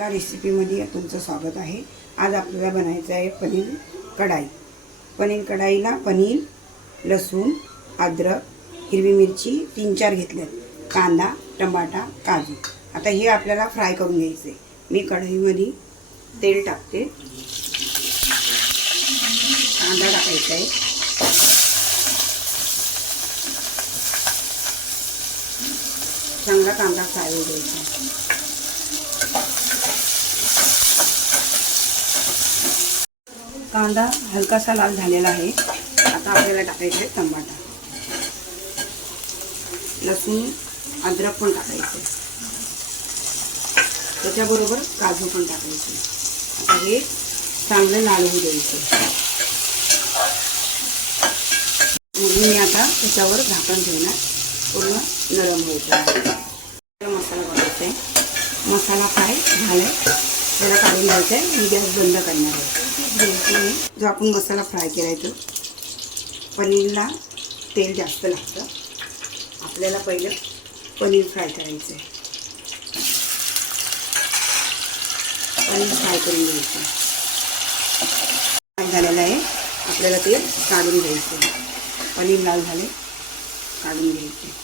का रेसिपीमध्ये तुमचं स्वागत आहे। आज आपल्याला बनायचं आहे पनीर कढाई। पनीर कढाईला पनीर, लसूण, अद्रक, हिरवी मिरची 3-4 घेतल्यात, कांदा, टमाटा, काजू। आता हे आपल्याला फ्राय करून घ्यायचे। मी कढईमध्ये तेल टाकते, कांदा टाकायचा आहे, चांगला कांदा फ्राय होऊ द्यायचा। कांदा हलकासा लाल झालेला आहे। आता आपल्याला टाकायचं आहे टमाटा, लसूण, अद्रक पण टाकायचं, त्याच्याबरोबर काजू पण टाकायचे। आता हे चांगलं लाल होऊ द्यायचं। मग मी आता त्याच्यावर झाकण ठेवणार, पूर्ण नरम होईल। मसाला बनवायचा आहे, मसाला फ्राय झालाय, त्याला काढून घ्यायचं आहे। मी गॅस बंद करणार आहे। जो आपण मसाला फ्राय केलाय तो, पनीरला तेल जास्त लागतं। आपल्याला पहिलं पनीर फ्राय करायचं आहे। पनीर फ्राय करून घ्यायचं, फ्राय झालेलं आहे। आपल्याला ते काढून घ्यायचं। पनीर लाल झाले, काढून घ्यायचे।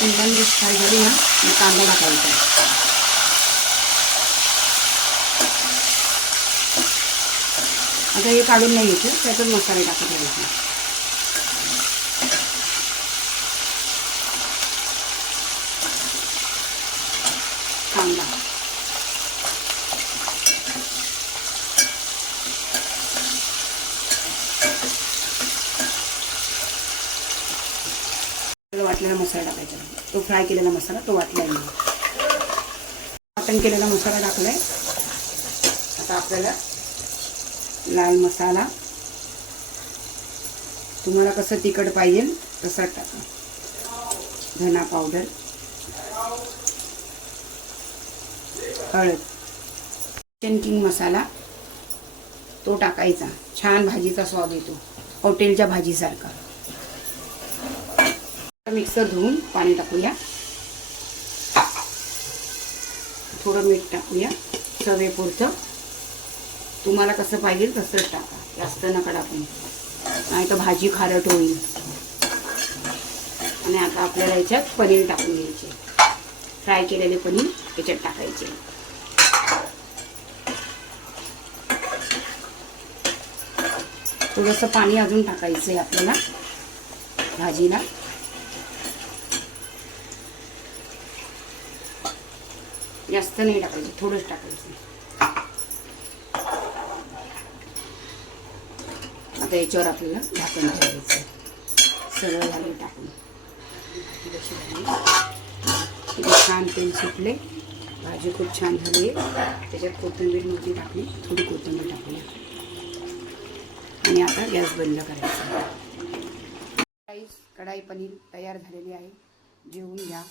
शेंगदाणे फ्राय झाली ना, मग कांदा टाकायचा। आता हे काढून नाही घ्यायचं, त्यातून मसाले टाकत राहायचे। कांदा, वाटलेला मसाला टाकायचा, तो फ्राय केलेला मसाला तो वाटला आहे। वाटण केलेला मसाला टाकलाय। आता आपल्याला लाल मसाला, तुम्हाला कसं तिखट पाहिजे तसं टाका। धना पावडर, हळद, किंग मसाला तो टाकायचा। छान भाजीचा स्वाद येतो, हॉटेलच्या भाजीसारखा। मिक्सर धुवून पाणी टाकूया, थोडं मीठ टाकूया चवीपुरतं। तुम्हाला कसं पाहिजे तसंच टाका, जास्त नका टाकू, नाही तर भाजी खारट होईल। आणि आता आपल्याला याच्यात पनीर टाकून घ्यायचे, फ्राय केलेले पनीर याच्यात टाकायचे। थोडंसं पाणी अजून टाकायचं आहे आपल्याला भाजीला। जास्त नाही टाकायचं, थोडंच टाकायचं। आता याच्यावर आपल्याला झाकण ठेवायचं, सगळं झालं टाकून। छान तेल सुटले, भाजी खूप छान झाली आहे। त्याच्यात कोथिंबीर मोठी टाकली, थोडी कोथिंबीर टाकली, आणि आता गॅस बंद करायचा। कढाई पनीर तयार झालेली आहे, जेवून घ्या।